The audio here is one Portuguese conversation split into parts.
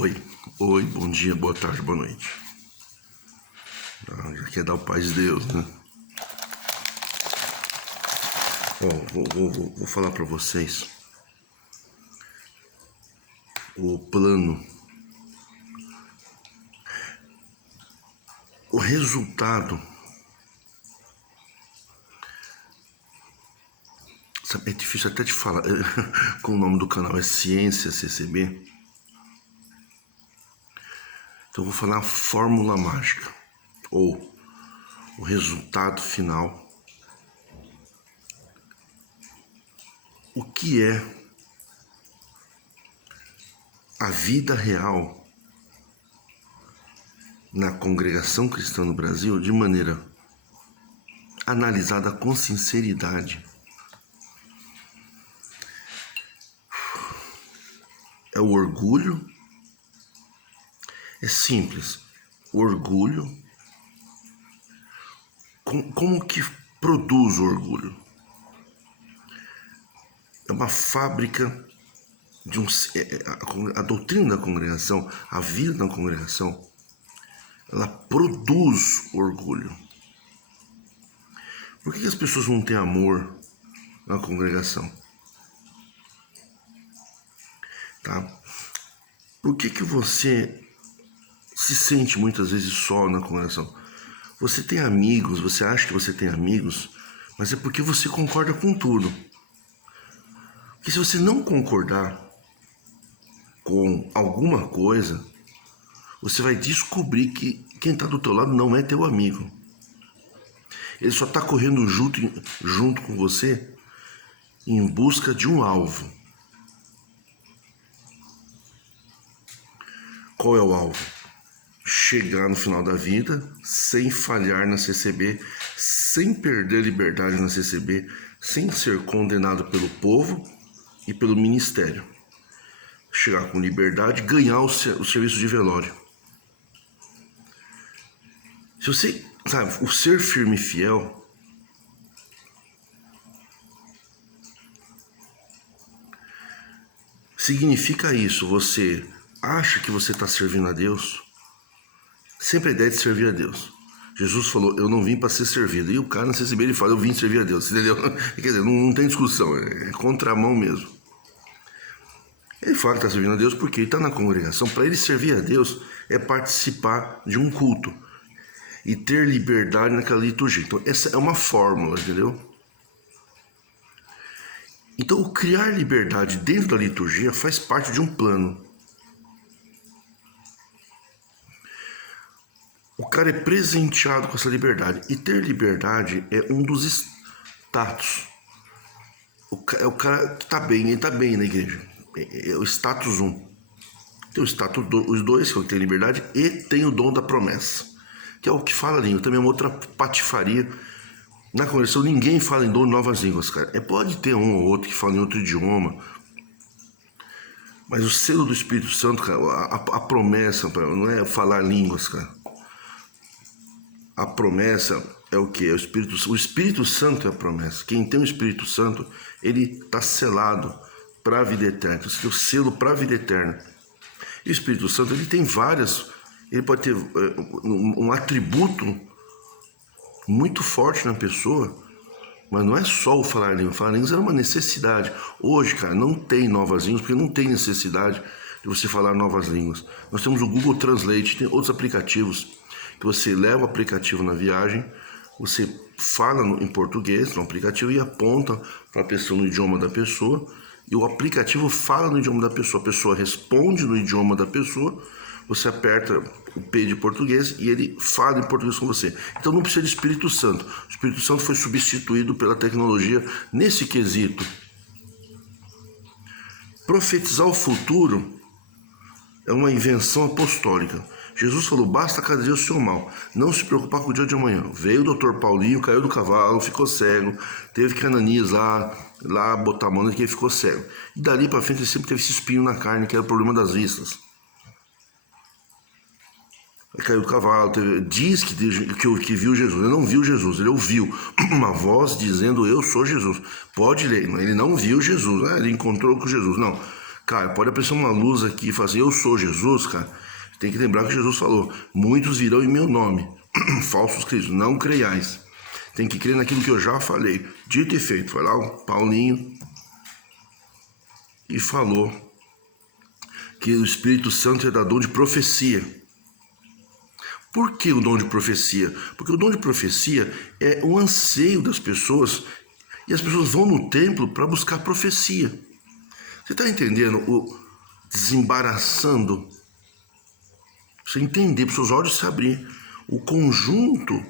Oi, oi, bom dia, boa tarde, boa noite. Já quer dar o paz de Deus, né? Vou falar para vocês o plano, o resultado. É difícil até de falar, com o nome do canal é Ciência CCB. Então eu vou falar a fórmula mágica, ou o resultado final. O que é a vida real na congregação cristã no Brasil de maneira analisada com sinceridade. É o orgulho. É simples. O orgulho. Como que produz o orgulho? É uma fábrica de a doutrina da congregação, a vida da congregação, ela produz orgulho. Por que as pessoas não têm amor na congregação? Tá? Por que você se sente muitas vezes só na congregação? Você tem amigos, você acha que você tem amigos, mas é porque você concorda com tudo. Porque se você não concordar com alguma coisa, você vai descobrir que quem está do teu lado não é teu amigo. Ele só está correndo junto com você em busca de um alvo. Qual é o alvo? Chegar no final da vida sem falhar na CCB, sem perder liberdade na CCB, sem ser condenado pelo povo e pelo ministério. Chegar com liberdade, ganhar o serviço de velório. Se você, sabe, o ser firme e fiel significa isso. Você acha que você está servindo a Deus? Sempre a ideia de servir a Deus. Jesus falou, eu não vim para ser servido. E o cara na CCB ele fala, eu vim servir a Deus. Entendeu? Quer dizer, não tem discussão, é contramão mesmo. Ele fala que está servindo a Deus porque ele está na congregação. Para ele servir a Deus é participar de um culto e ter liberdade naquela liturgia. Então essa é uma fórmula, entendeu? Então o criar liberdade dentro da liturgia faz parte de um plano. O cara é presenteado com essa liberdade. E ter liberdade é um dos status. É o cara que está bem, ele está bem na igreja. É o status 1. Tem o status 2, os dois, que é o que tem liberdade, e tem o dom da promessa, que é o que fala a língua. Também é uma outra patifaria. Na congregação ninguém fala em dom de novas línguas, cara. Pode ter um ou outro que fala em outro idioma. Mas o selo do Espírito Santo, cara, a promessa, não é falar línguas, cara. A promessa é o que? O Espírito Santo é a promessa. Quem tem o Espírito Santo, ele está selado para a vida eterna. Então, você tem o selo para a vida eterna. E o Espírito Santo, ele tem várias. Ele pode ter um atributo muito forte na pessoa, mas não é só o falar línguas. Falar línguas era uma necessidade. Hoje, cara, não tem novas línguas, porque não tem necessidade de você falar novas línguas. Nós temos o Google Translate, tem outros aplicativos que você leva o aplicativo na viagem, você fala em português no aplicativo e aponta para a pessoa no idioma da pessoa, e o aplicativo fala no idioma da pessoa, a pessoa responde no idioma da pessoa, você aperta o P de português e ele fala em português com você. Então não precisa de Espírito Santo. O Espírito Santo foi substituído pela tecnologia nesse quesito. Profetizar o futuro é uma invenção apostólica. Jesus falou, basta cada dia o seu mal, não se preocupar com o dia de amanhã. Veio o Dr. Paulinho, caiu do cavalo, ficou cego, teve que Ananias lá botar a mão nele que ele ficou cego. E dali para frente ele sempre teve esse espinho na carne, que era o problema das vistas. Ele caiu do cavalo, diz que viu Jesus, ele não viu Jesus, ele ouviu uma voz dizendo, eu sou Jesus. Pode ler, ele não viu Jesus, ele encontrou com Jesus, não. Cara, pode aparecer uma luz aqui e falar assim, eu sou Jesus, cara. Tem que lembrar que Jesus falou, muitos virão em meu nome, falsos cristos, não creiais. Tem que crer naquilo que eu já falei. Dito e feito. Foi lá o Paulinho e falou que o Espírito Santo é da dom de profecia. Por que o dom de profecia? Porque o dom de profecia é o anseio das pessoas e as pessoas vão no templo para buscar profecia. Você está entendendo o desembaraçando? Você entender, para os seus olhos se abrir, o conjunto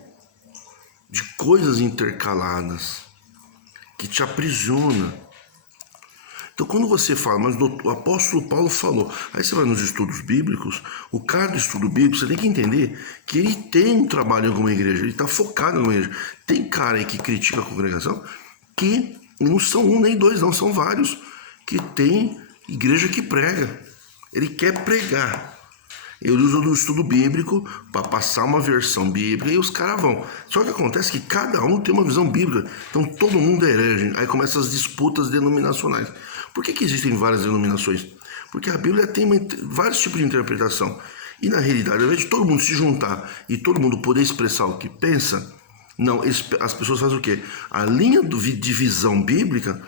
de coisas intercaladas que te aprisiona. Então, quando você fala, mas o apóstolo Paulo falou, aí você vai nos estudos bíblicos, o cara do estudo bíblico, você tem que entender que ele tem um trabalho em alguma igreja, ele está focado em alguma igreja. Tem cara aí que critica a congregação, que não são um nem dois, não, são vários, que tem igreja que prega. Ele quer pregar. Ele usa o estudo bíblico para passar uma versão bíblica e os caras vão. Só que acontece que cada um tem uma visão bíblica, então todo mundo é herege. Aí começam as disputas denominacionais. Por que existem várias denominações? Porque a Bíblia tem vários tipos de interpretação. E na realidade, ao invés de todo mundo se juntar e todo mundo poder expressar o que pensa, não, as pessoas fazem o quê? A linha de visão bíblica,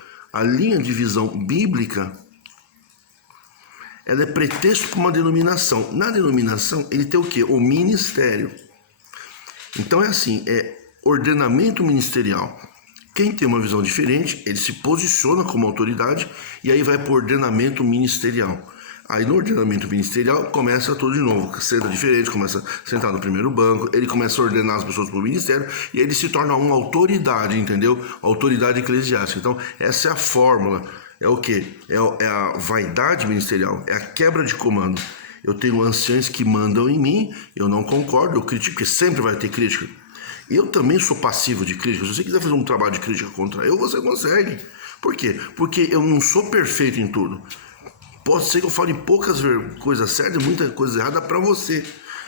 ela é pretexto para uma denominação. Na denominação, ele tem o quê? O ministério. Então é assim, é ordenamento ministerial. Quem tem uma visão diferente, ele se posiciona como autoridade e aí vai para o ordenamento ministerial. Aí no ordenamento ministerial começa tudo de novo, senta diferente, começa a sentar no primeiro banco, ele começa a ordenar as pessoas para o ministério e ele se torna uma autoridade, entendeu? Autoridade eclesiástica. Então essa é a fórmula. É o quê? É a vaidade ministerial, é a quebra de comando. Eu tenho anciãos que mandam em mim, eu não concordo, eu critico, porque sempre vai ter crítica. Eu também sou passivo de crítica. Se você quiser fazer um trabalho de crítica contra eu, você consegue. Por quê? Porque eu não sou perfeito em tudo. Pode ser que eu fale poucas coisas certas e muita coisa errada para você.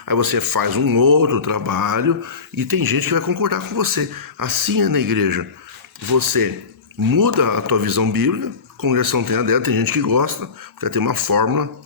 Aí você faz um outro trabalho e tem gente que vai concordar com você. Assim é na igreja. Você muda a tua visão bíblica, a congregação tem a dela, tem gente que gosta, porque tem uma fórmula,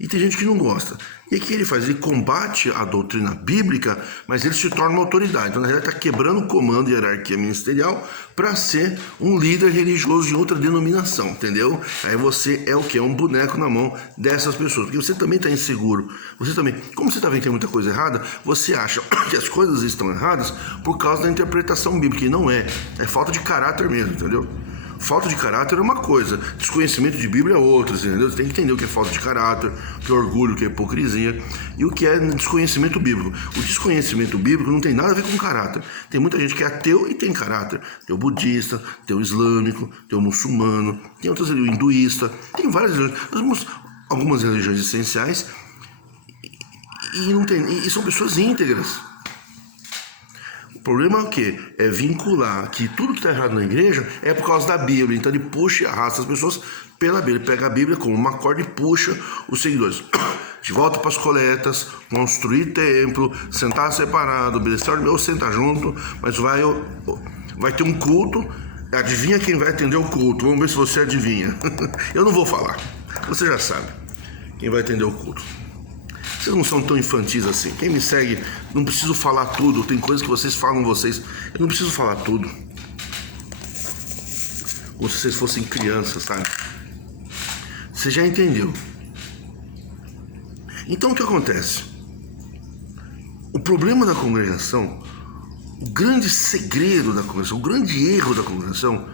e tem gente que não gosta. E o que ele faz? Ele combate a doutrina bíblica, mas ele se torna uma autoridade. Então, na realidade, está quebrando o comando e a hierarquia ministerial para ser um líder religioso de outra denominação, entendeu? Aí você é o que? É um boneco na mão dessas pessoas, porque você também está inseguro. Você também, como você está vendo que tem muita coisa errada, você acha que as coisas estão erradas por causa da interpretação bíblica, e não é. É falta de caráter mesmo, entendeu? Falta de caráter é uma coisa, desconhecimento de Bíblia é outra, entendeu? Você tem que entender o que é falta de caráter, o que é orgulho, o que é hipocrisia e o que é desconhecimento bíblico. O desconhecimento bíblico não tem nada a ver com caráter. Tem muita gente que é ateu e tem caráter. Tem o budista, tem o islâmico, tem o muçulmano, tem outras religiões, o hinduísta, tem várias religiões. Nós temos algumas religiões essenciais e são pessoas íntegras. O problema é o quê? É vincular que tudo que está errado na igreja é por causa da Bíblia. Então ele puxa e arrasta as pessoas pela Bíblia. Ele pega a Bíblia como uma corda e puxa os seguidores. De volta para as coletas, construir templo, sentar separado, obedecer ou sentar junto, mas vai ter um culto. Adivinha quem vai atender o culto? Vamos ver se você adivinha. Eu não vou falar. Você já sabe quem vai atender o culto. Vocês não são tão infantis assim. Quem me segue, não preciso falar tudo. Tem coisas que vocês falam vocês. Eu não preciso falar tudo. Como se vocês fossem crianças, sabe? Você já entendeu. Então o que acontece? O problema da congregação, o grande segredo da congregação, o grande erro da congregação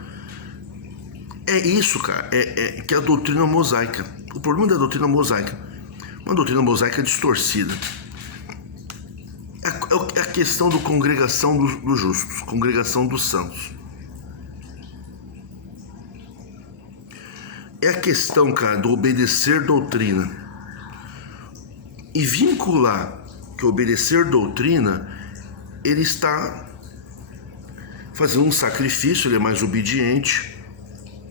é isso, cara. É que é a doutrina mosaica. O problema da doutrina mosaica. Uma doutrina mosaica distorcida. É a questão da congregação dos justos, congregação dos santos. É a questão, cara, do obedecer doutrina. E vincular que obedecer doutrina, ele está fazendo um sacrifício, ele é mais obediente,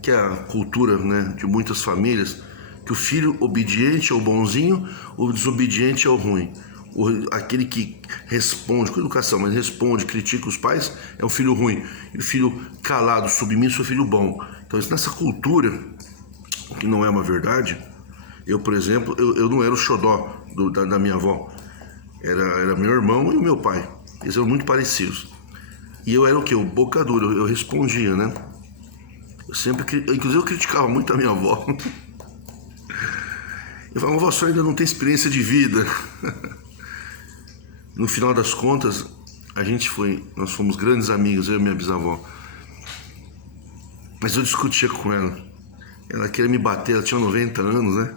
que é a cultura, né, de muitas famílias, que o filho obediente é o bonzinho, o desobediente é o ruim. Aquele que responde com educação, mas responde, critica os pais, é o filho ruim. E o filho calado, submisso é o filho bom. Então, nessa cultura o que não é uma verdade. Eu, por exemplo, eu não era o xodó da minha avó. Era meu irmão e o meu pai. Eles eram muito parecidos. E eu era o quê? O boca dura, eu respondia, né? Inclusive eu criticava muito a minha avó. Eu falava, avó, a senhora ainda não tem experiência de vida. No final das contas, nós fomos grandes amigos, eu e minha bisavó. Mas eu discutia com ela. Ela queria me bater, ela tinha 90 anos, né?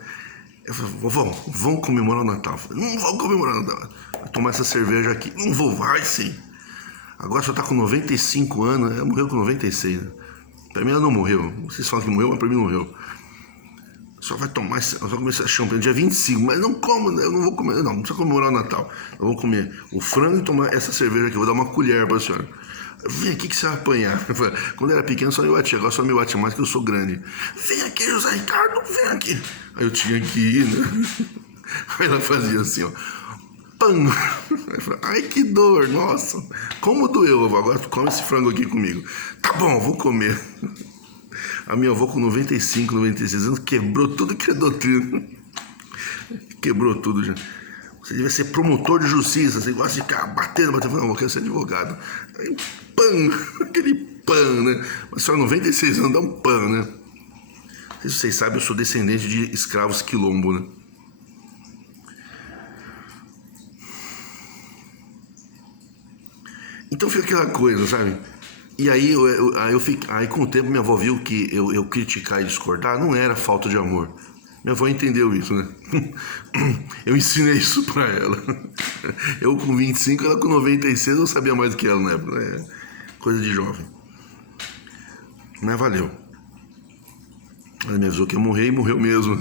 Eu falei, vovó, vamos comemorar o Natal. Eu falei, não vou comemorar o Natal. Vou tomar essa cerveja aqui. Não vou, vai sim. Agora só tá com 95 anos, ela morreu com 96, né? Pra mim ela não morreu. Vocês falam que morreu, mas pra mim morreu. Só vai tomar, só comer champanhe dia 25, mas não como, eu não vou comer, não precisa comemorar o Natal. Eu vou comer o frango e tomar essa cerveja aqui, eu vou dar uma colher pra senhora. Vem aqui que você vai apanhar. Quando eu era pequeno só me batia, agora só me bate mais que eu sou grande. Vem aqui, José Ricardo, vem aqui. Aí eu tinha que ir, né? Aí ela fazia assim, ó. Pam! Ai, que dor, nossa. Como doeu, avó? Agora tu come esse frango aqui comigo. Tá bom, vou comer. A minha avó com 95, 96 anos quebrou tudo que é doutrina. Quebrou tudo já. Você devia ser promotor de justiça, você gosta de ficar batendo. Não, eu quero ser advogado. Aí, pam, aquele pam, né? Mas só 96 anos dá um pam, né? Não sei se vocês sabem, eu sou descendente de escravos quilombo, né? Então fica aquela coisa, sabe? E aí, aí com o tempo minha avó viu que eu criticar e discordar não era falta de amor. Minha avó entendeu isso, né? Eu ensinei isso pra ela. Eu com 25, ela com 96, eu sabia mais do que ela na época. É coisa de jovem. Mas valeu. Ela me avisou que ia morrer e morreu mesmo.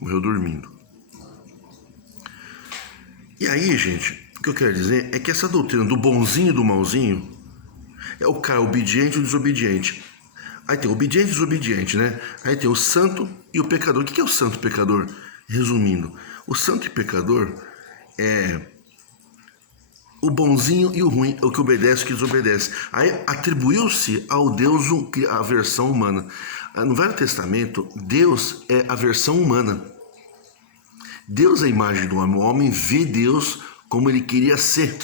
Morreu dormindo. E aí, gente, o que eu quero dizer é que essa doutrina do bonzinho e do malzinho é o cara obediente e o desobediente. Aí tem o obediente e desobediente, né? Aí tem o santo e o pecador. O que é o santo e o pecador? Resumindo, o santo e pecador é o bonzinho e o ruim, é o que obedece e o que desobedece. Aí atribuiu-se ao Deus a versão humana. No Velho Testamento, Deus é a versão humana. Deus é a imagem do homem. O homem vê Deus como ele queria ser.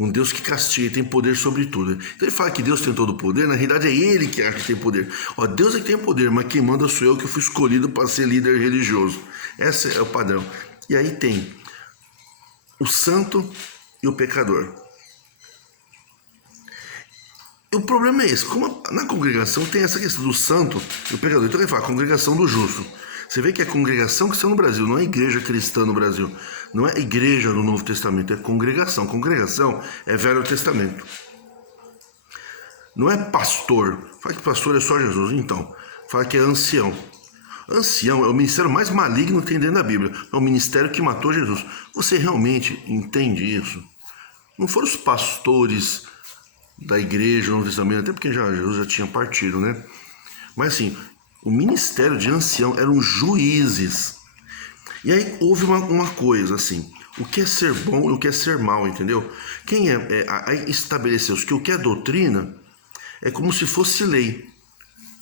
Um Deus que castiga e tem poder sobre tudo. Então ele fala que Deus tem todo o poder, na realidade é ele que acha que tem poder. Ó, Deus é que tem poder, mas quem manda sou eu, que eu fui escolhido para ser líder religioso. Esse é o padrão. E aí tem o santo e o pecador. E o problema é esse, como na congregação tem essa questão do santo e o pecador. Então ele fala, congregação do justo. Você vê que é congregação cristã no Brasil, não é igreja cristã no Brasil. Não é igreja no Novo Testamento, é congregação. Congregação é Velho Testamento. Não é pastor. Fala que pastor é só Jesus. Então, fala que é ancião. Ancião é o ministério mais maligno que tem dentro da Bíblia. É o ministério que matou Jesus. Você realmente entende isso? Não foram os pastores da igreja no Novo Testamento, até porque Jesus já tinha partido, né? Mas assim, o ministério de ancião eram juízes. E aí houve uma coisa assim, o que é ser bom e o que é ser mal, entendeu? Quem aí estabeleceu-se que o que é doutrina é como se fosse lei.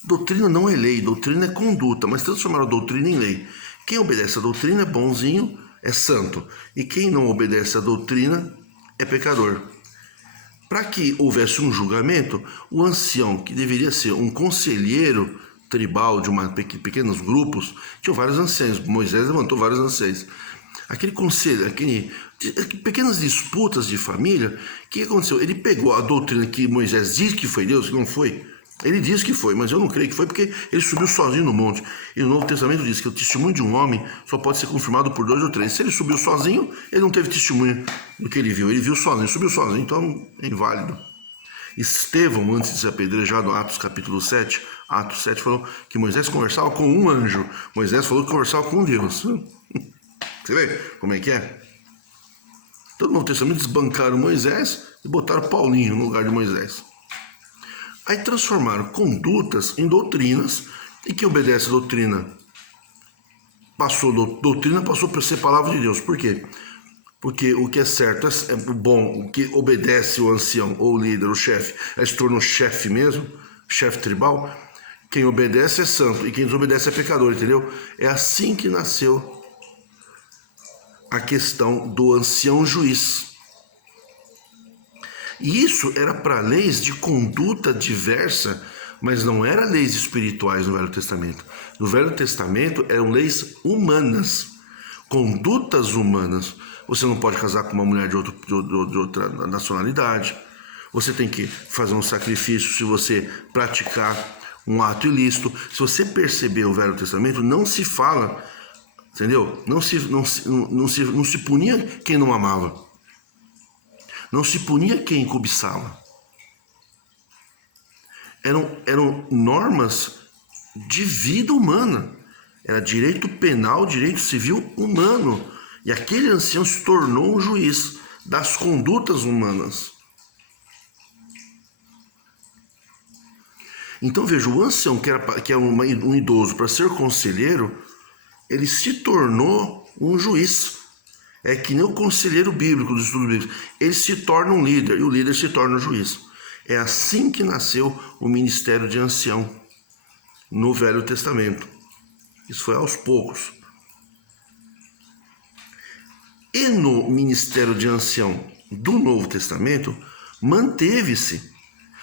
Doutrina não é lei, doutrina é conduta, mas transformaram a doutrina em lei. Quem obedece a doutrina é bonzinho, é santo. E quem não obedece a doutrina é pecador. Para que houvesse um julgamento, o ancião, que deveria ser um conselheiro tribal de pequenos grupos, tinha vários anciãos. Moisés levantou vários anciãos. Aquele conselho, pequenas disputas de família, o que aconteceu? Ele pegou a doutrina que Moisés disse que foi Deus, que não foi. Ele disse que foi, mas eu não creio que foi, porque ele subiu sozinho no monte. E o Novo Testamento diz que o testemunho de um homem só pode ser confirmado por 2 ou 3. Se ele subiu sozinho, ele não teve testemunho do que ele viu sozinho, subiu sozinho, então é inválido. Estevão, antes de ser apedrejado, Atos capítulo 7, Atos 7 falou que Moisés conversava com um anjo. Moisés falou que conversava com Deus. Você vê como é que é? Todo o Novo Testamento desbancaram Moisés e botaram Paulinho no lugar de Moisés. Aí transformaram condutas em doutrinas, e quem obedece a doutrina passou para ser palavra de Deus. Por quê? Porque o que é certo é bom, o que obedece o ancião, ou o líder, o chefe, se tornou chefe mesmo, chefe tribal. Quem obedece é santo e quem desobedece é pecador, entendeu? É assim que nasceu a questão do ancião juiz. E isso era para leis de conduta diversa, mas não eram leis espirituais no Velho Testamento. No Velho Testamento eram leis humanas, condutas humanas. Você não pode casar com uma mulher de outra nacionalidade. Você tem que fazer um sacrifício se você praticar um ato ilícito. Se você perceber o Velho Testamento, não se fala, entendeu? Não se punia quem não amava. Não se punia quem cobiçava. Eram normas de vida humana. Era direito penal, direito civil humano. E aquele ancião se tornou um juiz das condutas humanas. Então veja, o ancião que é um idoso para ser conselheiro, ele se tornou um juiz. É que nem o conselheiro bíblico dos estudos bíblicos. Ele se torna um líder e o líder se torna um juiz. É assim que nasceu o ministério de ancião no Velho Testamento. Isso foi aos poucos. E no ministério de ancião do Novo Testamento, manteve-se.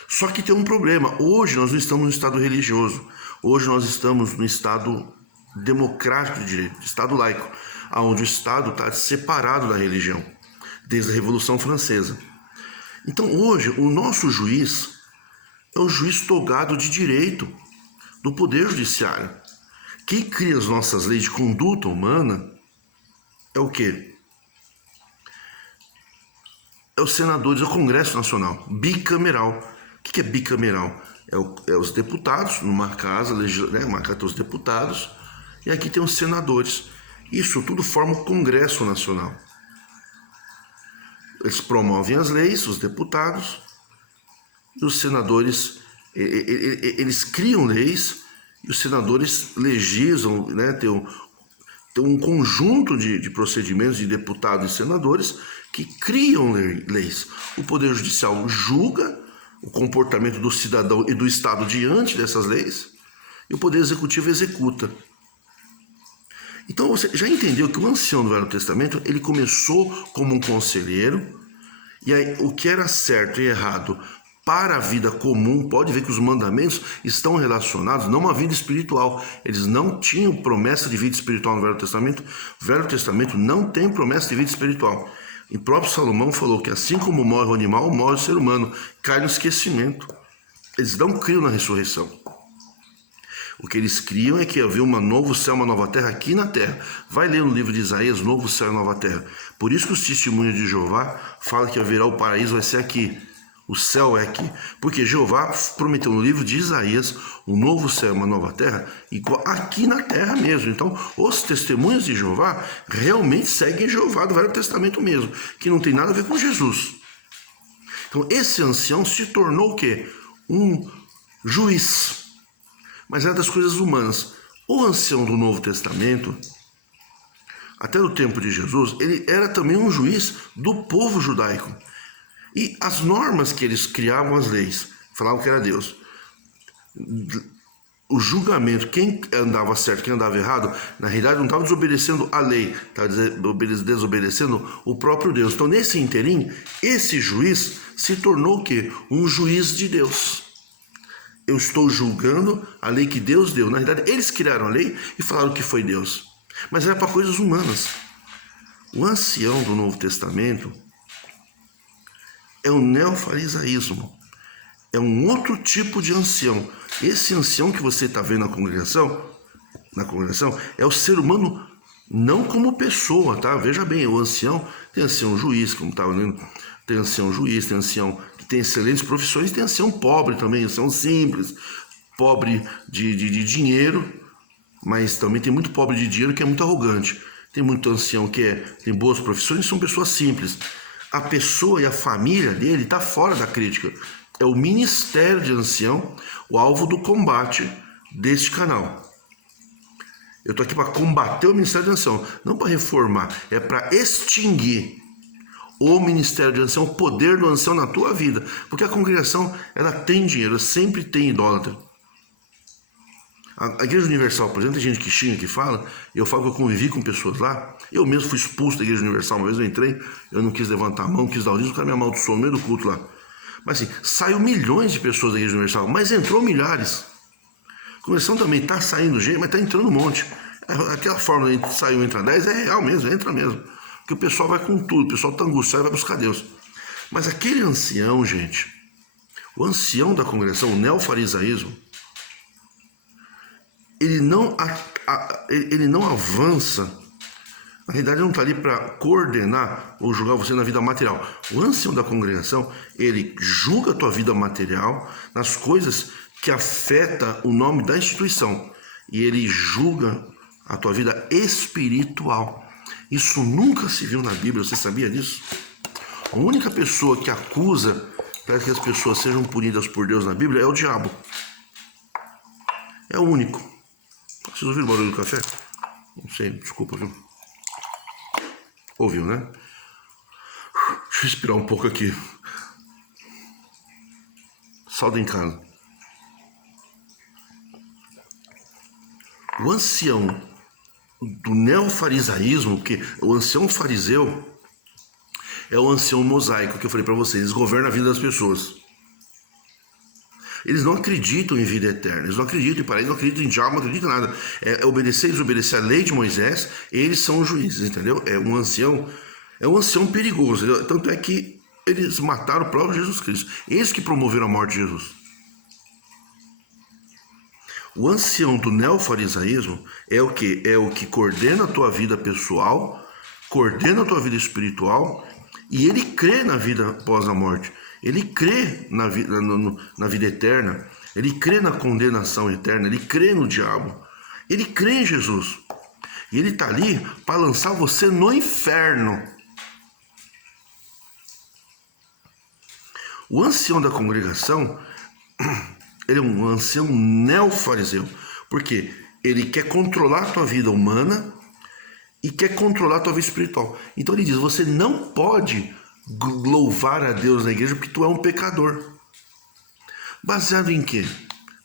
Só que tem um problema. Hoje nós não estamos no estado religioso. Hoje nós estamos no estado democrático de direito, estado laico, onde o Estado está separado da religião, desde a Revolução Francesa. Então hoje o nosso juiz é o juiz togado de direito do Poder Judiciário. Quem cria as nossas leis de conduta humana é o quê? É os senadores, é o Congresso Nacional, bicameral. O que é bicameral? É os deputados, numa casa, né, uma casa tem os deputados, e aqui tem os senadores. Isso tudo forma o Congresso Nacional. Eles promovem as leis, os deputados, e os senadores, eles criam leis, e os senadores legislam, né, tem um conjunto de procedimentos de deputados e senadores que criam leis. O Poder Judicial julga o comportamento do cidadão e do Estado diante dessas leis, e o Poder Executivo executa. Então você já entendeu que o ancião do Velho Testamento, ele começou como um conselheiro, e aí o que era certo e errado para a vida comum, pode ver que os mandamentos estão relacionados não à vida espiritual. Eles não tinham promessa de vida espiritual no Velho Testamento. O Velho Testamento não tem promessa de vida espiritual. E o próprio Salomão falou que assim como morre o animal, morre o ser humano, cai no esquecimento. Eles não criam na ressurreição. O que eles criam é que havia um novo céu, uma nova terra aqui na terra. Vai ler no livro de Isaías, novo céu e nova terra. Por isso que os testemunhos de Jeová falam que haverá o paraíso, vai ser aqui. O céu é aqui. Porque Jeová prometeu no livro de Isaías um novo céu e uma nova terra, igual aqui na terra mesmo. Então, os testemunhos de Jeová realmente seguem Jeová do Velho Testamento mesmo, que não tem nada a ver com Jesus. Então, esse ancião se tornou o quê? Um juiz. Mas é das coisas humanas. O ancião do Novo Testamento, até no tempo de Jesus, ele era também um juiz do povo judaico. E as normas que eles criavam, as leis, falavam que era Deus. O julgamento, quem andava certo, quem andava errado, na realidade não estava desobedecendo a lei, estava desobedecendo o próprio Deus. Então, nesse interim, esse juiz se tornou o quê? Um juiz de Deus. Eu estou julgando a lei que Deus deu. Na realidade, eles criaram a lei e falaram que foi Deus. Mas era para coisas humanas. O ancião do Novo Testamento é o neofarisaísmo. É um outro tipo de ancião. Esse ancião que você está vendo na congregação, é o ser humano não como pessoa, tá? Veja bem, o ancião, tem ancião juiz, como estava vendo, tem ancião juiz, tem ancião que tem excelentes profissões, tem ancião pobre também, ancião simples, pobre de dinheiro, mas também tem muito pobre de dinheiro que é muito arrogante. Tem muito ancião que tem boas profissões e são pessoas simples. A pessoa e a família dele está fora da crítica. É o ministério de ancião o alvo do combate deste canal. Eu estou aqui para combater o ministério de ancião, não para reformar, é para extinguir o ministério de ancião, o poder do ancião na tua vida. Porque a congregação, ela tem dinheiro, sempre tem idólatra. A Igreja Universal, por exemplo, tem gente que xinga, que fala, eu falo que eu convivi com pessoas lá, eu mesmo fui expulso da Igreja Universal, uma vez eu entrei, eu não quis levantar a mão, quis dar o dízimo, o cara me amaldiçoou no meio do culto lá. Mas assim, saiu milhões de pessoas da Igreja Universal, mas entrou milhares. A conversão também está saindo gente, mas está entrando um monte. Aquela forma de saiu, entra 10, é real mesmo, entra mesmo. Porque o pessoal vai com tudo, o pessoal está angustiado e vai buscar Deus. Mas aquele ancião, gente, o ancião da congregação, o neofarisaísmo, ele não avança. Na realidade, ele não está ali para coordenar ou julgar você na vida material. O ancião da congregação, ele julga a tua vida material nas coisas que afetam o nome da instituição. E ele julga a tua vida espiritual. Isso nunca se viu na Bíblia, você sabia disso? A única pessoa que acusa para que as pessoas sejam punidas por Deus na Bíblia é o diabo. É o único. Vocês ouviram o barulho do café? Não sei, desculpa, viu? Ouviu, né? Deixa eu respirar um pouco aqui. Salda em casa. O ancião do neofarisaísmo, que o ancião fariseu é o ancião mosaico que eu falei para vocês, eles governam a vida das pessoas. Eles não acreditam em vida eterna, eles não acreditam em paraíso, não acreditam em diabo, não acreditam em nada. Obedecer e desobedecer a lei de Moisés, eles são os juízes, entendeu? É um ancião perigoso, entendeu? Tanto é que eles mataram o próprio Jesus Cristo. Eles que promoveram a morte de Jesus. O ancião do neofarisaísmo é o que? É o que coordena a tua vida pessoal, coordena a tua vida espiritual, e ele crê na vida após a morte. Ele crê na vida eterna, ele crê na condenação eterna, ele crê no diabo, ele crê em Jesus. E ele está ali para lançar você no inferno. O ancião da congregação, ele é um ancião neofariseu, porque ele quer controlar a tua vida humana e quer controlar a tua vida espiritual. Então ele diz, você não pode louvar a Deus na igreja porque tu é um pecador. Baseado em quê?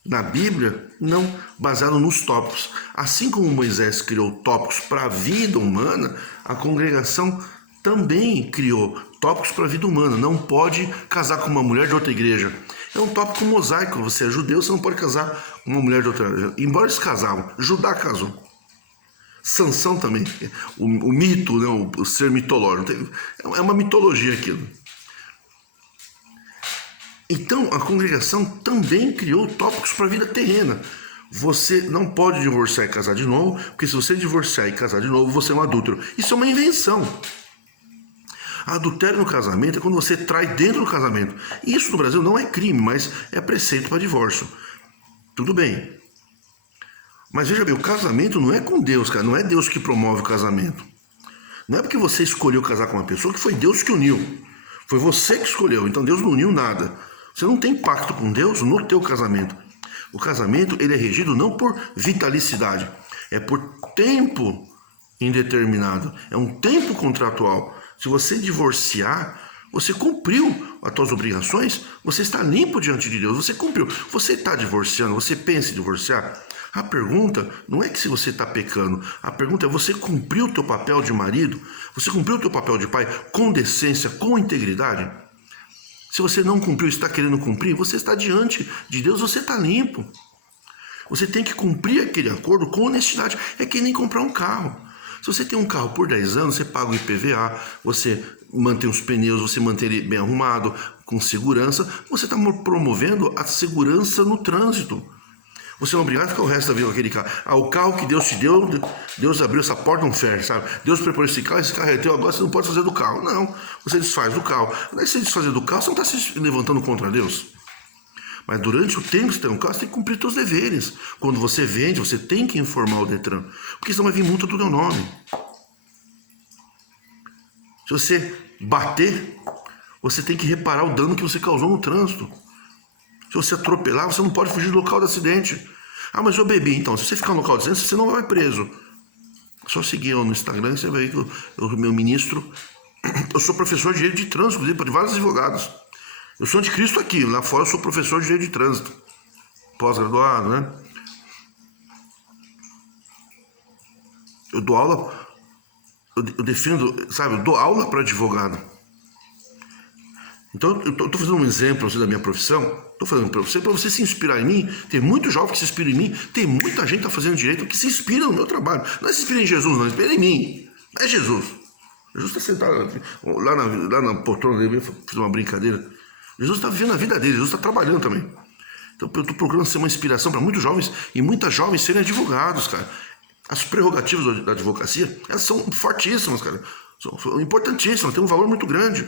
Na Bíblia? Não, baseado nos tópicos. Assim como Moisés criou tópicos para a vida humana, a congregação também criou tópicos para a vida humana. Não pode casar com uma mulher de outra igreja. É um tópico mosaico. Você é judeu, você não pode casar com uma mulher de outra igreja. Embora eles casavam, Judá casou. Sansão também, o mito, né, o ser mitológico, é uma mitologia aquilo. Então a congregação também criou tópicos para a vida terrena. Você não pode divorciar e casar de novo, porque se você divorciar e casar de novo, você é um adúltero. Isso é uma invenção. Adultério no casamento é quando você trai dentro do casamento. Isso no Brasil não é crime, mas é preceito para divórcio. Tudo bem. Mas veja bem, o casamento não é com Deus, cara. Não é Deus que promove o casamento. Não é porque você escolheu casar com uma pessoa que foi Deus que uniu. Foi você que escolheu, então Deus não uniu nada. Você não tem pacto com Deus no teu casamento. O casamento, ele é regido não por vitalicidade, é por tempo indeterminado. É um tempo contratual. Se você divorciar, você cumpriu as suas obrigações, você está limpo diante de Deus, você cumpriu. Você está divorciando, você pensa em divorciar? A pergunta não é que se você está pecando, a pergunta é você cumpriu o teu papel de marido? Você cumpriu o teu papel de pai com decência, com integridade? Se você não cumpriu, está querendo cumprir, você está diante de Deus, você está limpo. Você tem que cumprir aquele acordo com honestidade. É que nem comprar um carro. Se você tem um carro por 10 anos, você paga o IPVA, você mantém os pneus, você mantém ele bem arrumado, com segurança, você está promovendo a segurança no trânsito. Você não é obrigado a ficar o resto da vida com aquele carro. O carro que Deus te deu, Deus abriu essa porta, não fecha, sabe? Deus preparou esse carro é teu, agora você não pode fazer do carro. Não, você desfaz do carro. Mas se você desfazer do carro, você não está se levantando contra Deus. Mas durante o tempo que você tem um carro, você tem que cumprir seus deveres. Quando você vende, você tem que informar o Detran. Porque senão vai vir multa do teu nome. Se você bater, você tem que reparar o dano que você causou no trânsito. Se você atropelar, você não pode fugir do local do acidente. Mas eu bebi, então. Se você ficar no local do acidente, você não vai preso. É só seguir eu no Instagram, você vai ver que o meu ministro... Eu sou professor de direito de trânsito, de vários advogados. Eu sou anticristo aqui. Lá fora eu sou professor de direito de trânsito. Pós-graduado, né? Eu dou aula, eu defendo, sabe, eu dou aula para advogado. Então, eu estou fazendo um exemplo assim, da minha profissão, estou falando para você se inspirar em mim. Tem muito jovem que se inspira em mim, tem muita gente que está fazendo direito que se inspira no meu trabalho. Não é se inspira em Jesus, não, se inspira em mim. Não é Jesus. Jesus está sentado lá na poltrona dele, fiz uma brincadeira. Jesus está vivendo a vida dele, Jesus está trabalhando também. Então, eu estou procurando ser uma inspiração para muitos jovens e muitas jovens serem advogados, cara. As prerrogativas da advocacia, elas são fortíssimas, cara. São importantíssimas, tem um valor muito grande.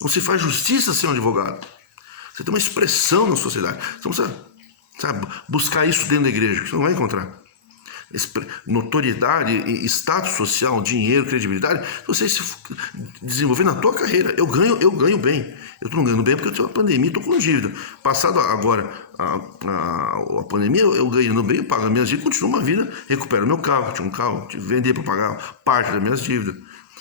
Não se faz justiça sem um advogado. Você tem uma expressão na sociedade. Você precisa, sabe, buscar isso dentro da igreja, que você não vai encontrar. Notoriedade, status social, dinheiro, credibilidade, você se desenvolver na tua carreira. Eu ganho bem. Eu estou não ganhando bem porque eu tenho uma pandemia, estou com dívida. Passado agora a pandemia, eu ganhando bem, eu pago as minhas dívidas, continuo uma vida, recupero meu carro, tinha um carro, tive que vender para pagar parte das minhas dívidas.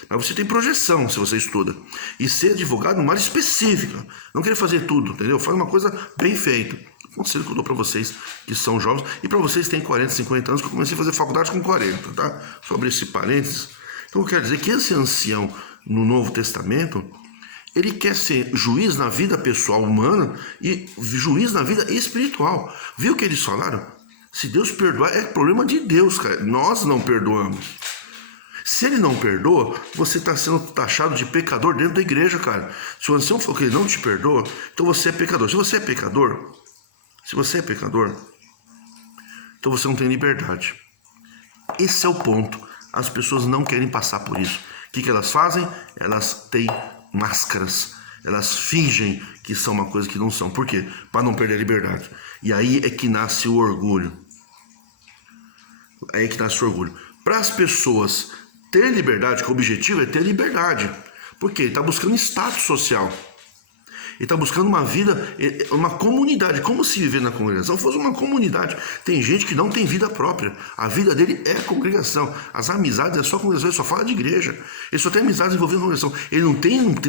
Mas você tem projeção se você estuda. E ser advogado numa área específica. Não querer fazer tudo, entendeu? Faz uma coisa bem feita. Conselho que eu dou para vocês que são jovens. E para vocês que têm 40, 50 anos, que eu comecei a fazer faculdade com 40, tá? Sobre esse parênteses. Então eu quero dizer que esse ancião no Novo Testamento, ele quer ser juiz na vida pessoal humana e juiz na vida espiritual. Viu o que eles falaram? Se Deus perdoar, é problema de Deus, cara. Nós não perdoamos. Se ele não perdoa, você está sendo taxado de pecador dentro da igreja, cara. Se o ancião falou que ele não te perdoa, então você é pecador. Se você é pecador, então você não tem liberdade. Esse é o ponto. As pessoas não querem passar por isso. O que elas fazem? Elas têm máscaras. Elas fingem que são uma coisa que não são. Por quê? Para não perder a liberdade. E aí é que nasce o orgulho. Para as pessoas ter liberdade, que o objetivo é ter liberdade. Por quê? Ele está buscando status social. Ele está buscando uma vida, uma comunidade. Como se viver na congregação fosse uma comunidade. Tem gente que não tem vida própria. A vida dele é congregação. As amizades é só congregação. Ele só fala de igreja. Ele só tem amizades envolvendo congregação. Ele não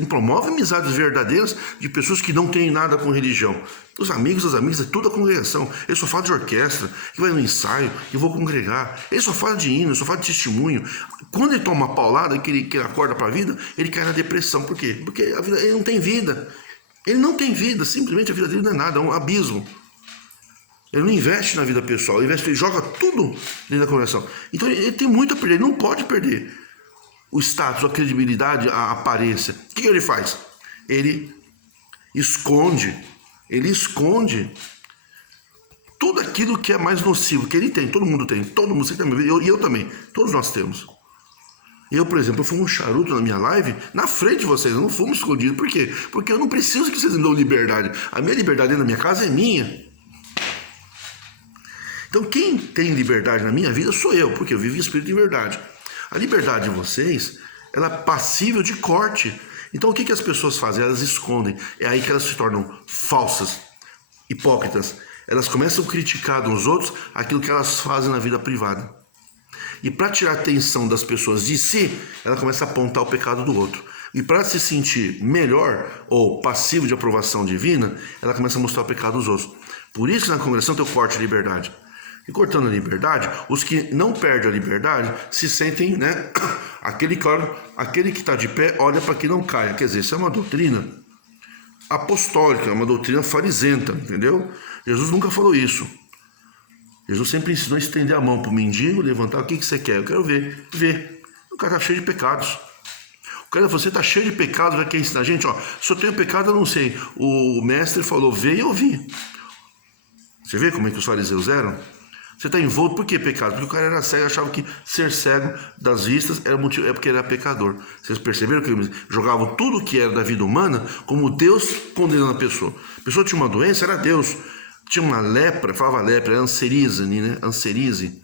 promove amizades verdadeiras de pessoas que não têm nada com religião. Os amigos, as amigas, é tudo a congregação. Ele só fala de orquestra, que vai no ensaio, que vou congregar. Ele só fala de hino, só fala de testemunho. Quando ele toma uma paulada, que ele acorda para a vida, ele cai na depressão. Por quê? Porque a vida, ele não tem vida. Ele não tem vida, simplesmente a vida dele não é nada, é um abismo. Ele não investe na vida pessoal, ele joga tudo dentro da congregação. Então ele tem muito a perder, ele não pode perder o status, a credibilidade, a aparência. O que ele faz? Ele esconde tudo aquilo que é mais nocivo, que ele tem, todo mundo tem, você também, eu também, todos nós temos. Eu, por exemplo, eu fumo um charuto na minha live, na frente de vocês, eu não fumo escondido. Por quê? Porque eu não preciso que vocês me dão liberdade. A minha liberdade na minha casa é minha. Então, quem tem liberdade na minha vida sou eu, porque eu vivo em espírito de verdade. A liberdade de vocês, ela é passível de corte. Então, o que as pessoas fazem? Elas escondem. É aí que elas se tornam falsas, hipócritas. Elas começam a criticar dos outros aquilo que elas fazem na vida privada. E para tirar a atenção das pessoas de si, ela começa a apontar o pecado do outro. E para se sentir melhor ou passivo de aprovação divina, ela começa a mostrar o pecado dos outros. Por isso que na congregação tem o corte de liberdade. E cortando a liberdade, os que não perdem a liberdade se sentem, né? Aquele que está de pé olha para que não caia. Quer dizer, isso é uma doutrina apostólica, uma doutrina farisenta, entendeu? Jesus nunca falou isso. Jesus sempre ensinou a estender a mão para o mendigo, levantar, o que você quer? Eu quero ver. O cara está cheio de pecados. O cara, você está cheio de pecados, já quer ensinar a gente, ó, se eu tenho pecado, eu não sei. O mestre falou, vê e eu vi. Você vê como é que os fariseus eram? Você está envolto, por que pecado? Porque o cara era cego, achava que ser cego das vistas era motivo, é porque ele era pecador. Vocês perceberam que eles jogavam tudo que era da vida humana como Deus condenando a pessoa. A pessoa tinha uma doença, era Deus. Tinha uma lepra, falava lepra, era anseríase, né? Anseríase.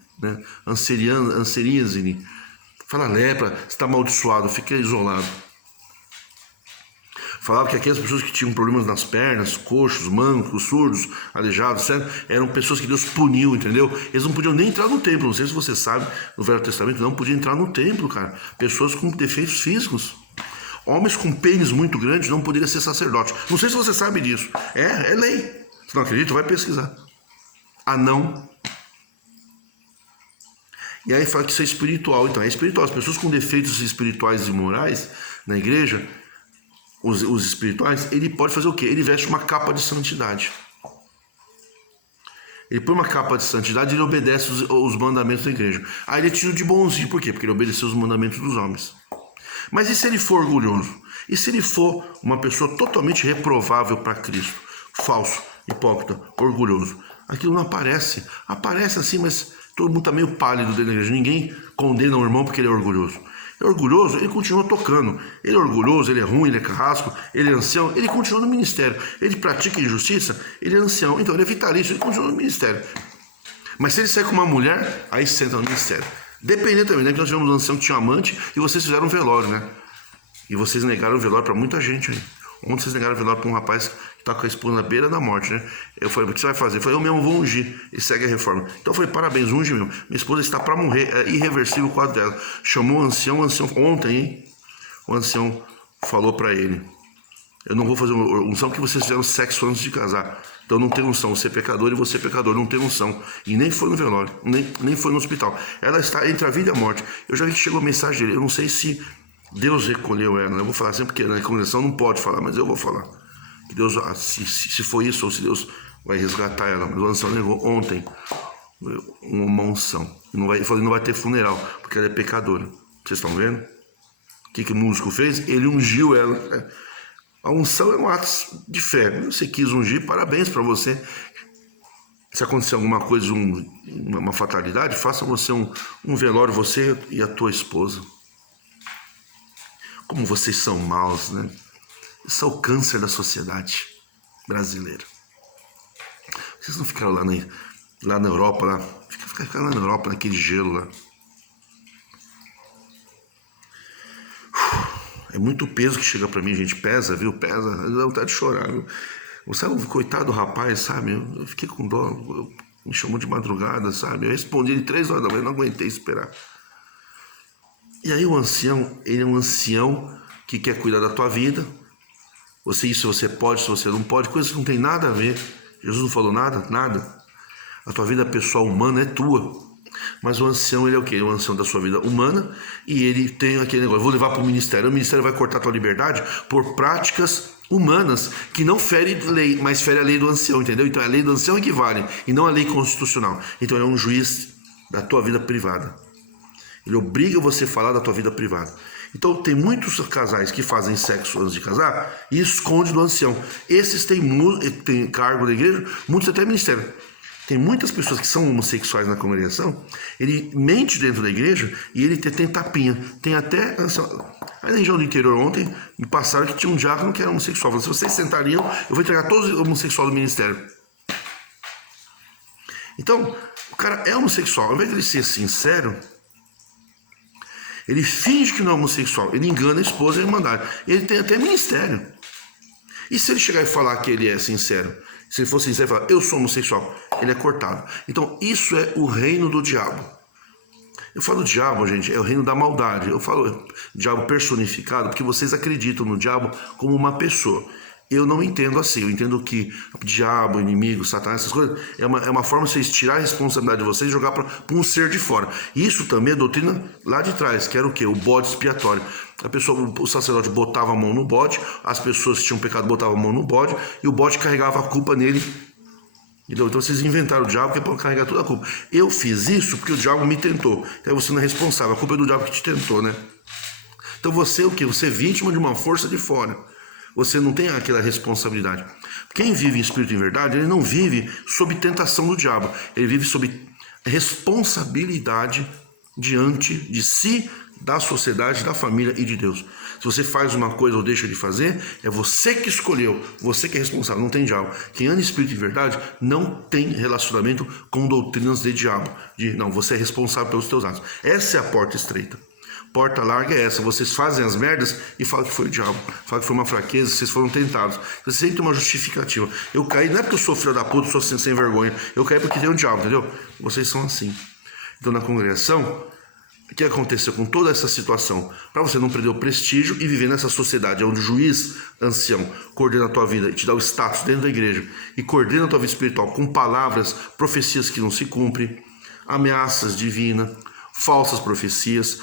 Fala lepra, você está amaldiçoado, fica isolado. Falava que aquelas pessoas que tinham problemas nas pernas, coxos, mancos, surdos, aleijados, certo? Eram pessoas que Deus puniu, entendeu? Eles não podiam nem entrar no templo. Não sei se você sabe, no Velho Testamento não podiam entrar no templo, cara. Pessoas com defeitos físicos. Homens com pênis muito grandes não poderiam ser sacerdotes. Não sei se você sabe disso. É lei. Se não acredita, vai pesquisar. Anão. E aí fala que isso é espiritual. Então, é espiritual. As pessoas com defeitos espirituais e morais na igreja, os espirituais, ele pode fazer o quê? Ele veste uma capa de santidade. Ele põe uma capa de santidade e ele obedece os mandamentos da igreja. Aí ele é tido de bonzinho. Por quê? Porque ele obedeceu os mandamentos dos homens. Mas e se ele for orgulhoso? E se ele for uma pessoa totalmente reprovável para Cristo? Falso, hipócrita, orgulhoso. Aquilo não aparece. Aparece assim, mas todo mundo está meio pálido dentro da igreja. Ninguém condena o irmão porque ele é orgulhoso. É orgulhoso, ele continua tocando. Ele é orgulhoso, ele é ruim, ele é carrasco, ele é ancião, ele continua no ministério. Ele pratica injustiça, ele é ancião. Então ele é vitalício, ele continua no ministério. Mas se ele sair com uma mulher, aí senta no ministério. Dependendo também, né? Que nós tivemos um ancião que tinha amante e vocês fizeram um velório, né? E vocês negaram o velório para muita gente aí. Ontem vocês negaram o velório para um rapaz que está com a esposa na beira da morte, né? Eu falei, o que você vai fazer? Eu falei, eu mesmo vou ungir. E segue a reforma. Então eu falei, parabéns, unge mesmo. Minha esposa está para morrer, é irreversível o quadro dela. Chamou o ancião ontem, hein? O ancião falou para ele, eu não vou fazer unção porque vocês fizeram sexo antes de casar. Então não tem unção, você é pecador e você é pecador, não tem unção. E nem foi no velório, nem foi no hospital. Ela está entre a vida e a morte. Eu já vi que chegou a mensagem dele, eu não sei se Deus recolheu ela. Eu vou falar sempre, porque na congregação não pode falar, mas eu vou falar. Que Deus, se foi isso, ou se Deus vai resgatar ela. Mas o ancião negou ontem uma unção. Ele falou que não vai ter funeral, porque ela é pecadora. Vocês estão vendo? O que o músico fez? Ele ungiu ela. A unção é um ato de fé. Você quis ungir, parabéns para você. Se acontecer alguma coisa, uma fatalidade, faça você um velório, você e a tua esposa. Como vocês são maus, né? Isso é o câncer da sociedade brasileira. Vocês não ficaram lá na Europa, lá. Fica lá na Europa, naquele gelo lá. É muito peso que chega pra mim, gente. Pesa, viu? Pesa. Dá vontade de chorar, viu? Você é um coitado do rapaz, sabe? Eu fiquei com dó. Me chamou de madrugada, sabe? Eu respondi ele 3 horas da manhã, não aguentei esperar. E aí o ancião, ele é um ancião que quer cuidar da tua vida. Isso você pode, se você não pode. Coisas que não tem nada a ver. Jesus não falou nada? Nada. A tua vida pessoal humana é tua. Mas o ancião, ele é o quê? Ele é o ancião da sua vida humana e ele tem aquele negócio, vou levar para o ministério vai cortar a tua liberdade por práticas humanas que não fere lei, mas fere a lei do ancião, entendeu? Então a lei do ancião é que vale e não a lei constitucional. Então ele é um juiz da tua vida privada. Ele obriga você a falar da tua vida privada. Então tem muitos casais que fazem sexo antes de casar e esconde do ancião. Esses têm cargo da igreja, muitos até ministério. Tem muitas pessoas que são homossexuais na congregação, ele mente dentro da igreja e ele tem tapinha. Tem até... Aí na região do interior ontem, me passaram que tinha um diácono que era homossexual. Falei, se vocês sentariam, eu vou entregar todos os homossexuais do ministério. Então, o cara é homossexual. Ao invés de ele ser sincero, ele finge que não é homossexual. Ele engana a esposa e a irmandade. Ele tem até ministério. E se ele chegar e falar que ele é sincero? Se ele for sincero e falar, eu sou homossexual, ele é cortado. Então, isso é o reino do diabo. Eu falo diabo, gente, é o reino da maldade. Eu falo diabo personificado porque vocês acreditam no diabo como uma pessoa. Eu não entendo assim. Eu entendo que diabo, inimigo, satanás, essas coisas, é uma forma de vocês tirar a responsabilidade de vocês e jogar para um ser de fora. Isso também é doutrina lá de trás, que era o quê? O bode expiatório. O sacerdote botava a mão no bode, as pessoas que tinham pecado botavam a mão no bode e o bode carregava a culpa nele. Então vocês inventaram o diabo que é para carregar toda a culpa. Eu fiz isso porque o diabo me tentou. Então você não é responsável, a culpa é do diabo que te tentou, né? Então você é o quê? Você é vítima de uma força de fora. Você não tem aquela responsabilidade. Quem vive em espírito e em verdade, ele não vive sob tentação do diabo. Ele vive sob responsabilidade diante de si, da sociedade, da família e de Deus. Se você faz uma coisa ou deixa de fazer, é você que escolheu, você que é responsável, não tem diabo. Quem anda em espírito e verdade não tem relacionamento com doutrinas de diabo. Não, você é responsável pelos teus atos. Essa é a porta estreita. Porta larga é essa, vocês fazem as merdas e falam que foi o diabo, falam que foi uma fraqueza, vocês foram tentados. Vocês sempre tem uma justificativa. Eu caí, não é porque eu sou filho da puta, sou sem vergonha, eu caí porque tem um diabo, entendeu? Vocês são assim. Então na congregação, o que aconteceu com toda essa situação? Para você não perder o prestígio e viver nessa sociedade onde o juiz ancião coordena a tua vida e te dá o status dentro da igreja e coordena a tua vida espiritual com palavras, profecias que não se cumprem, ameaças divinas, falsas profecias,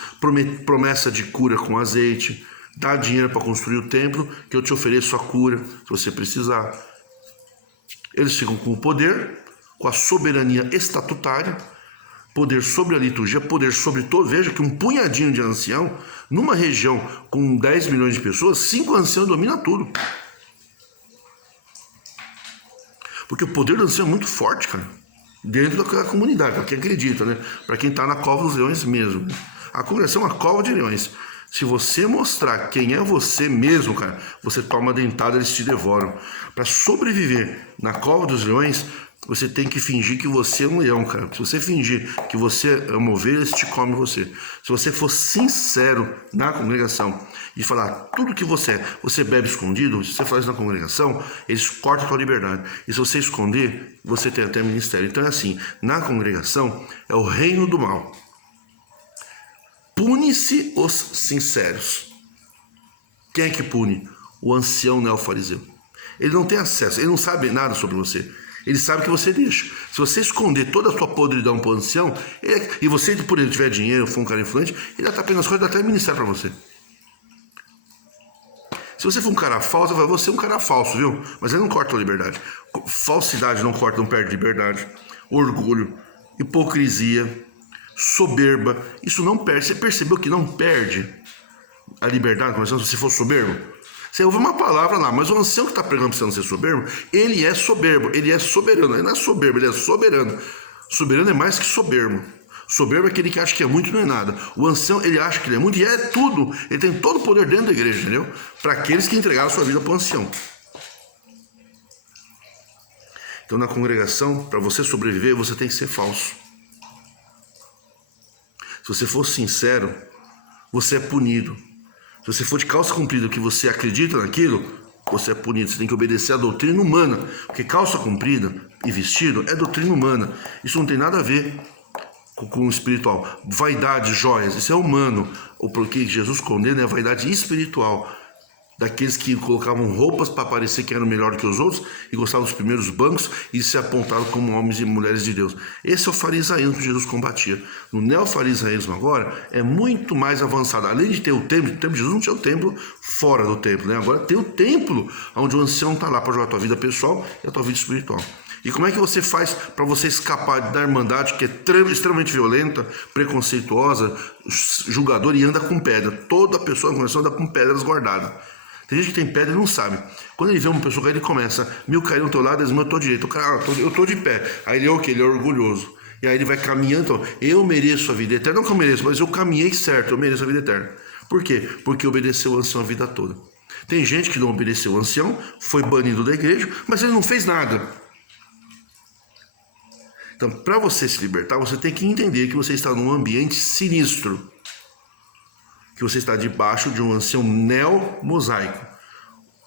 promessa de cura com azeite, dá dinheiro para construir o templo, que eu te ofereço a cura, se você precisar. Eles ficam com o poder, com a soberania estatutária, poder sobre a liturgia, poder sobre todo. Veja que um punhadinho de ancião, numa região com 10 milhões de pessoas, 5 anciãos dominam tudo. Porque o poder do ancião é muito forte, cara, dentro da comunidade, para quem acredita, né? Para quem está na cova dos leões mesmo. A congregação é uma cova de leões. Se você mostrar quem é você mesmo, cara, você toma dentada, eles te devoram. Para sobreviver na cova dos leões, você tem que fingir que você é um leão, cara. Se você fingir que você é uma ovelha, eles te comem você. Se você for sincero na congregação e falar tudo que você bebe escondido, se você falar isso na congregação, eles cortam a tua liberdade. E se você esconder, você tem até ministério. Então é assim, na congregação é o reino do mal. Pune-se os sinceros. Quem é que pune? O ancião neofariseu. Ele não tem acesso, ele não sabe nada sobre você. Ele sabe que você deixa. Se você esconder toda a sua podridão para o ancião, e você, por ele tiver dinheiro, for um cara influente, ele está apenas coisas, dá até ministério para você. Se você for um cara falso, você é um cara falso, viu? Mas ele não corta a liberdade. Falsidade não corta, não perde liberdade. Orgulho, hipocrisia, soberba, isso não perde. Você percebeu que não perde a liberdade se você for soberbo? Você ouve uma palavra lá, mas o ancião que está pregando para você não ser soberbo, ele é soberbo, ele é soberano. Ele não é soberbo, ele é soberano. Soberano é mais que soberbo. Soberbo é aquele que acha que é muito e não é nada. O ancião, ele acha que ele é muito e é tudo. Ele tem todo o poder dentro da igreja, entendeu? Para aqueles que entregaram a sua vida para o ancião. Então, na congregação, para você sobreviver, você tem que ser falso. Se você for sincero, você é punido. Se você for de calça comprida, que você acredita naquilo, você é punido. Você tem que obedecer à doutrina humana. Porque calça comprida e vestido é doutrina humana. Isso não tem nada a ver com o espiritual. Vaidade, joias, isso é humano. O que Jesus condena é a vaidade espiritual. Daqueles que colocavam roupas para parecer que eram melhor que os outros e gostavam dos primeiros bancos e se apontavam como homens e mulheres de Deus. Esse é o farisaísmo que Jesus combatia. No neofarisaísmo agora é muito mais avançado. Além de ter o templo de Jesus não tinha o templo fora do templo, né? Agora tem o templo onde o ancião está lá para jogar a tua vida pessoal e a tua vida espiritual. E como é que você faz para você escapar da irmandade que é extremamente violenta, preconceituosa, julgadora e anda com pedra? Toda pessoa na congregação anda com pedras guardadas. Tem gente que tem pedra e não sabe. Quando ele vê uma pessoa cair, ele começa: 1000 caíram do teu lado, 10 mil à tua direita. O cara, eu estou de pé. Aí ele é o quê? Ele é orgulhoso. E aí ele vai caminhando. Então, eu mereço a vida eterna. Não que eu mereço, mas eu caminhei certo. Eu mereço a vida eterna. Por quê? Porque obedeceu o ancião a vida toda. Tem gente que não obedeceu o ancião, foi banido da igreja, mas ele não fez nada. Então, para você se libertar, você tem que entender que você está num ambiente sinistro. Que você está debaixo de um ancião neo-mosaico.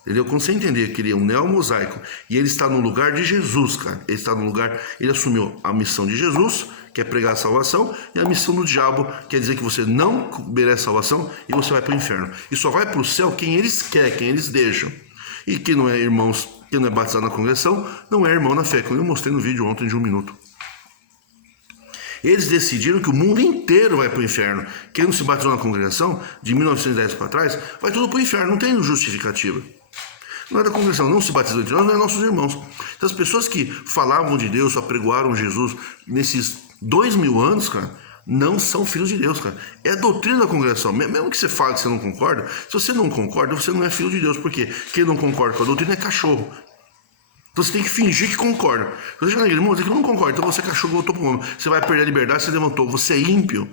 Entendeu? Quando você entender que ele é um neo-mosaico e ele está no lugar de Jesus, cara, ele está no lugar, ele assumiu a missão de Jesus, que é pregar a salvação, e a missão do diabo, quer dizer que você não merece salvação e você vai para o inferno. E só vai para o céu quem eles querem, quem eles deixam. E quem não é irmãos, quem não é batizado na congregação, não é irmão na fé, como eu mostrei no vídeo ontem de 1 minuto. Eles decidiram que o mundo inteiro vai para o inferno. Quem não se batizou na congregação, de 1910 para trás, vai tudo para o inferno, não tem justificativa. Não é da congregação, não se batizou entre nós, não é nossos irmãos. Então as pessoas que falavam de Deus, apregoaram Jesus nesses 2000 anos, cara, não são filhos de Deus, cara. É a doutrina da congregação. Mesmo que você fale que você não concorda, se você não concorda, você não é filho de Deus, porque quem não concorda com a doutrina é cachorro. Então você tem que fingir que concorda. Se você chegar na igreja, irmão, que não concorda, então você é cachorro, voltou para o homem. Você vai perder a liberdade, você levantou, você é ímpio.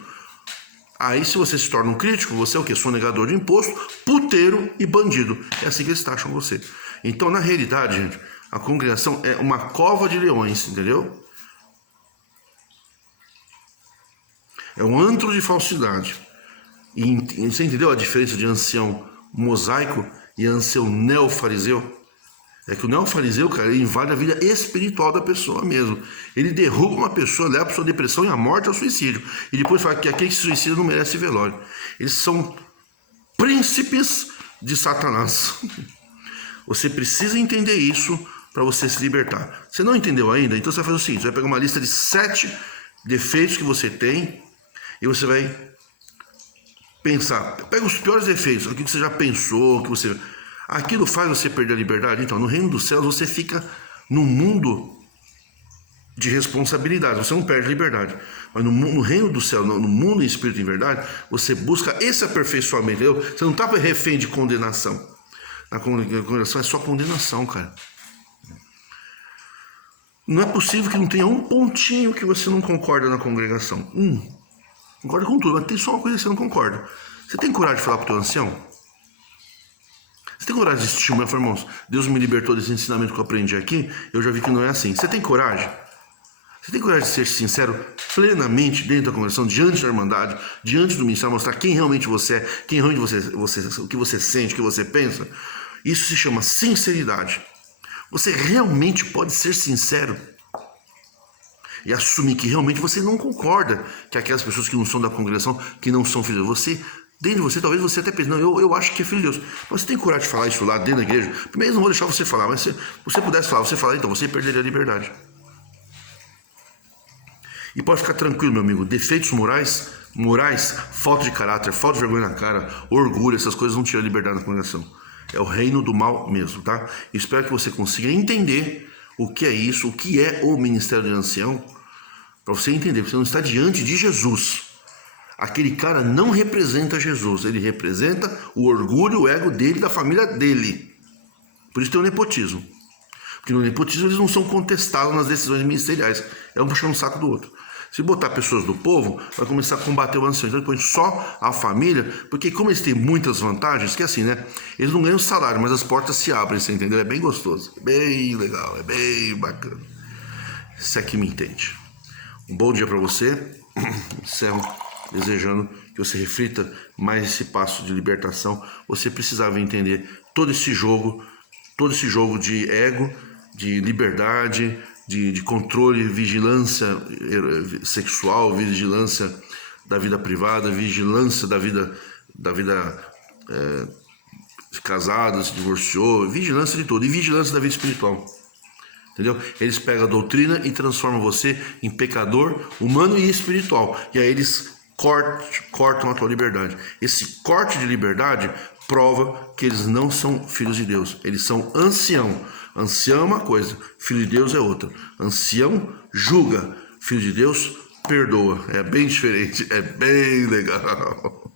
Aí se você se torna um crítico, você é o quê? Sonegador de imposto, puteiro e bandido. É assim que eles taxam você. Então, na realidade, gente, a congregação é uma cova de leões, entendeu? É um antro de falsidade. E você entendeu a diferença de ancião mosaico e ancião neofariseu? É que o neofariseu, cara, ele invade a vida espiritual da pessoa mesmo. Ele derruba uma pessoa, leva a pessoa à depressão e à morte ao suicídio. E depois fala que aquele que se suicida não merece velório. Eles são príncipes de Satanás. Você precisa entender isso para você se libertar. Você não entendeu ainda? Então você vai fazer o seguinte: você vai pegar uma lista de 7 defeitos que você tem E você vai pensar, pega os piores defeitos, o que você já pensou, o que você... Aquilo faz você perder a liberdade? Então, no reino dos céus você fica num mundo de responsabilidade, você não perde a liberdade. Mas no reino do céu, no mundo em espírito e em verdade, você busca esse aperfeiçoamento, entendeu? Você não está refém de condenação. Na condenação é só condenação, cara. Não é possível que não tenha um pontinho que você não concorda na congregação. Concorda com tudo, mas tem só uma coisa que você não concorda. Você tem coragem de falar para o teu ancião? Você tem coragem de assistir, meus irmãos? Deus me libertou desse ensinamento que eu aprendi aqui, eu já vi que não é assim. Você tem coragem? Você tem coragem de ser sincero plenamente dentro da congregação, diante da Irmandade, diante do ministério, mostrar quem realmente você é, quem realmente o que você sente, o que você pensa? Isso se chama sinceridade. Você realmente pode ser sincero e assumir que realmente você não concorda que aquelas pessoas que não são da congregação, que não são filhos de Deus, você, dentro de você, talvez você até pense, não, eu acho que é filho de Deus. Mas você tem coragem de falar isso lá dentro da igreja? Primeiro, eu não vou deixar você falar, mas se você pudesse falar, você falaria, então você perderia a liberdade. E pode ficar tranquilo, meu amigo, defeitos morais, falta de caráter, falta de vergonha na cara, orgulho, essas coisas não tiram a liberdade da congregação. É o reino do mal mesmo, tá? Espero que você consiga entender o que é isso, o que é o ministério de ancião, para você entender que você não está diante de Jesus. Aquele cara não representa Jesus, ele representa o orgulho, o ego dele, da família dele. Por isso tem o nepotismo. Porque no nepotismo eles não são contestados nas decisões ministeriais. É um puxando o saco do outro. Se botar pessoas do povo, vai começar a combater o ancião. Então ele põe só a família, porque como eles têm muitas vantagens, que é assim, né? Eles não ganham salário, mas as portas se abrem, você entendeu? É bem gostoso, é bem legal, é bem bacana. Você aqui me entende. Um bom dia para você. Encerro desejando que você reflita mais esse passo de libertação. Você precisava entender todo esse jogo de ego, de liberdade, de controle, vigilância sexual, vigilância da vida privada, vigilância da vida casada, se divorciou, vigilância de tudo, e vigilância da vida espiritual. Entendeu? Eles pegam a doutrina e transformam você em pecador humano e espiritual. E aí eles cortam a tua liberdade. Esse corte de liberdade prova que eles não são filhos de Deus. Eles são ancião. Ancião é uma coisa, filho de Deus é outra. Ancião julga, filho de Deus perdoa. É bem diferente, é bem legal.